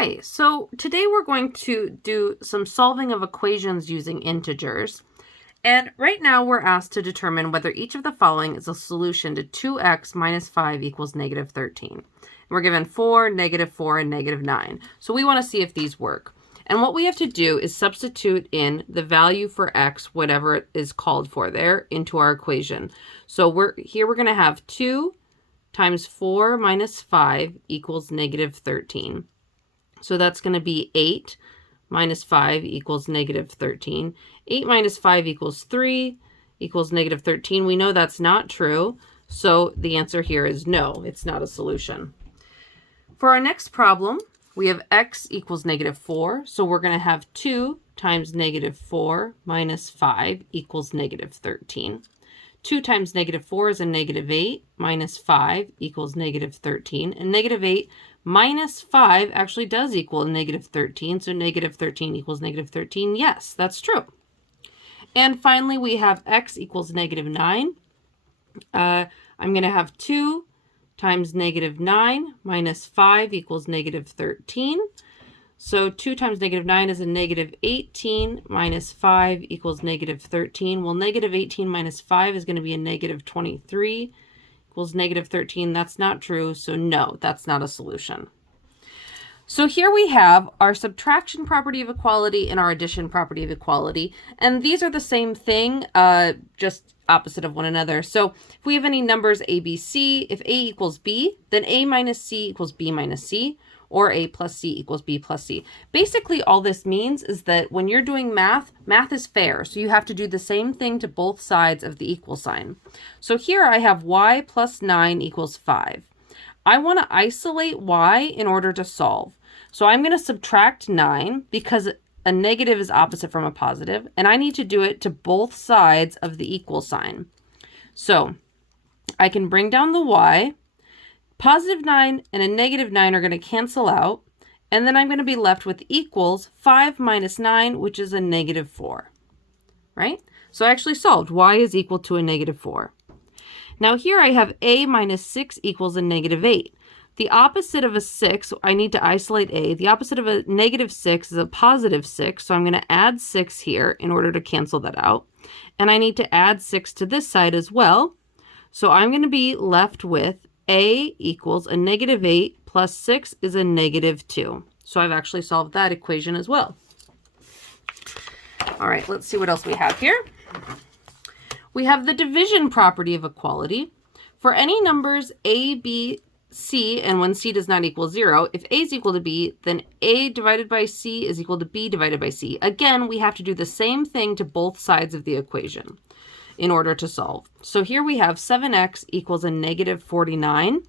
Hi, so today we're going to do some solving of equations using integers. And right now we're asked to determine whether each of the following is a solution to 2x minus 5 equals negative 13. We're given 4, -4, and -9. So we want to see if these work. And what we have to do is substitute in the value for x, whatever it is called for there, into our equation. So we're going to have 2 times 4 minus 5 equals negative 13. So that's going to be 8 minus 5 equals negative 13. 8 minus 5 equals 3 equals negative 13. We know that's not true, so the answer here is no, it's not a solution. For our next problem, we have x equals -4, so we're going to have 2 times -4 minus 5 equals negative 13. 2 times -4 is a -8, minus 5 equals negative 13, and -8 minus 5 actually does equal negative 13, so negative 13 equals negative 13. Yes, that's true. And finally, we have x equals -9. I'm going to have 2 times -9 minus 5 equals negative 13. So 2 times -9 is a negative 18 minus 5 equals negative 13. Well, negative 18 minus 5 is going to be a negative 23 equals negative 13. That's not true, so no, that's not a solution. So here we have our subtraction property of equality and our addition property of equality, and these are the same thing, just opposite of one another. So if we have any numbers a, b, c, if a equals b, then a minus c equals b minus c, or a plus c equals b plus c. Basically, all this means is that when you're doing math, math is fair, so you have to do the same thing to both sides of the equal sign. So here I have y plus 9 equals 5. I want to isolate y in order to solve. So I'm going to subtract 9 because a negative is opposite from a positive, and I need to do it to both sides of the equal sign. So I can bring down the y. Positive 9 and a negative 9 are going to cancel out, and then I'm going to be left with equals 5 minus 9, which is a -4, right? So I actually solved. Y is equal to a -4. Now here I have a minus 6 equals a -8. The opposite of a 6, I need to isolate a. The opposite of a -6 is a positive 6, so I'm going to add 6 here in order to cancel that out. And I need to add 6 to this side as well. So I'm going to be left with a equals a -8 plus 6 is a -2. So I've actually solved that equation as well. All right, let's see what else we have here. We have the division property of equality. For any numbers a, b, c, and when c does not equal 0, if a is equal to b, then a divided by c is equal to b divided by c. Again, we have to do the same thing to both sides of the equation in order to solve. So here we have 7x equals a -49.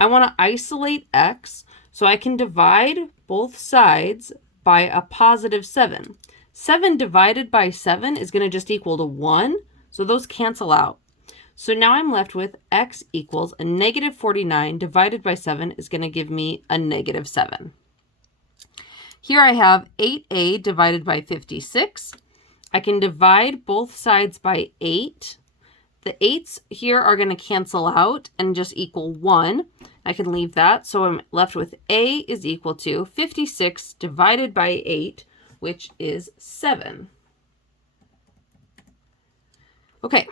I want to isolate x, so I can divide both sides by a positive 7. 7 divided by 7 is going to just equal to 1, so those cancel out. So now I'm left with x equals a -49 divided by 7 is going to give me a -7. Here I have 8a divided by 56. I can divide both sides by 8. The 8s here are going to cancel out and just equal 1. I can leave that, so I'm left with a is equal to 56 divided by 8, which is 7. Okay.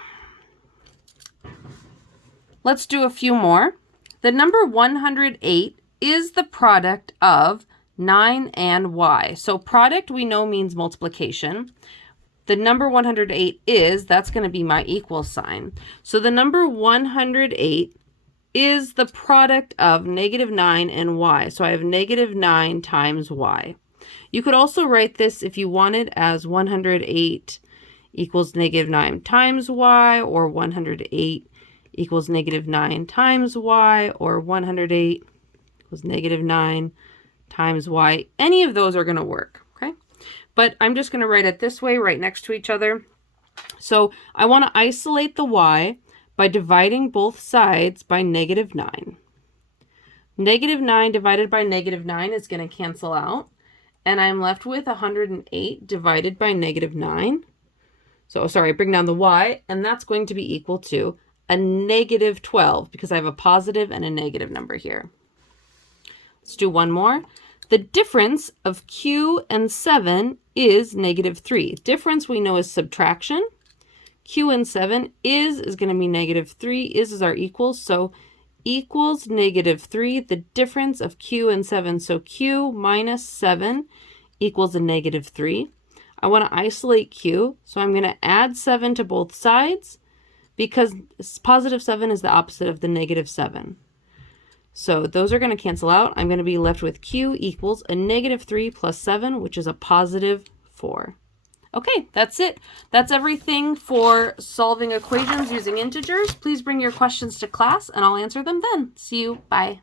Let's do a few more. The number 108 is the product of 9 and y. So product we know means multiplication. The number 108 is, that's going to be my equal sign. So the number 108 is the product of -9 and y. So I have -9 times y. You could also write this if you wanted as 108 equals -9 times y, or 108 equals -9 times y, or 108 equals -9 times y. Any of those are going to work, okay? But I'm just going to write it this way, right next to each other. So I want to isolate the y by dividing both sides by -9. -9 divided by -9 is going to cancel out, and I'm left with 108 divided by -9. So sorry, bring down the y, and that's going to be equal to a -12 because I have a positive and a negative number here. Let's do one more. The difference of q and 7 is negative 3. Difference we know is subtraction. Q and 7 is going to be negative 3. Is our equals. So equals negative 3. The difference of q and 7. So q minus 7 equals a negative 3. I want to isolate q. So I'm going to add 7 to both sides because positive 7 is the opposite of the negative 7. So those are going to cancel out. I'm going to be left with q equals a negative 3 plus 7, which is a positive 4. Okay, that's it. That's everything for solving equations using integers. Please bring your questions to class and I'll answer them then. See you. Bye.